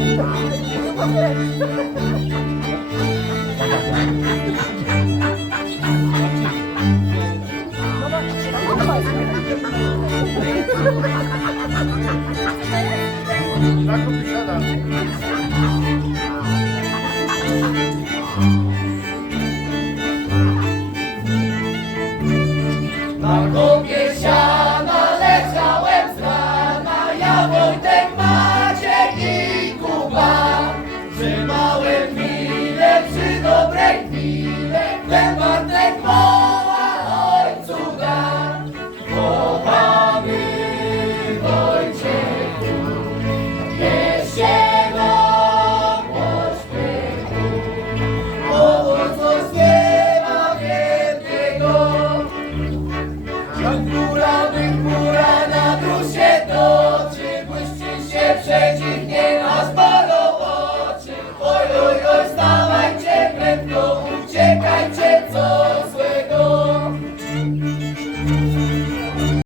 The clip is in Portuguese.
Tá Margot.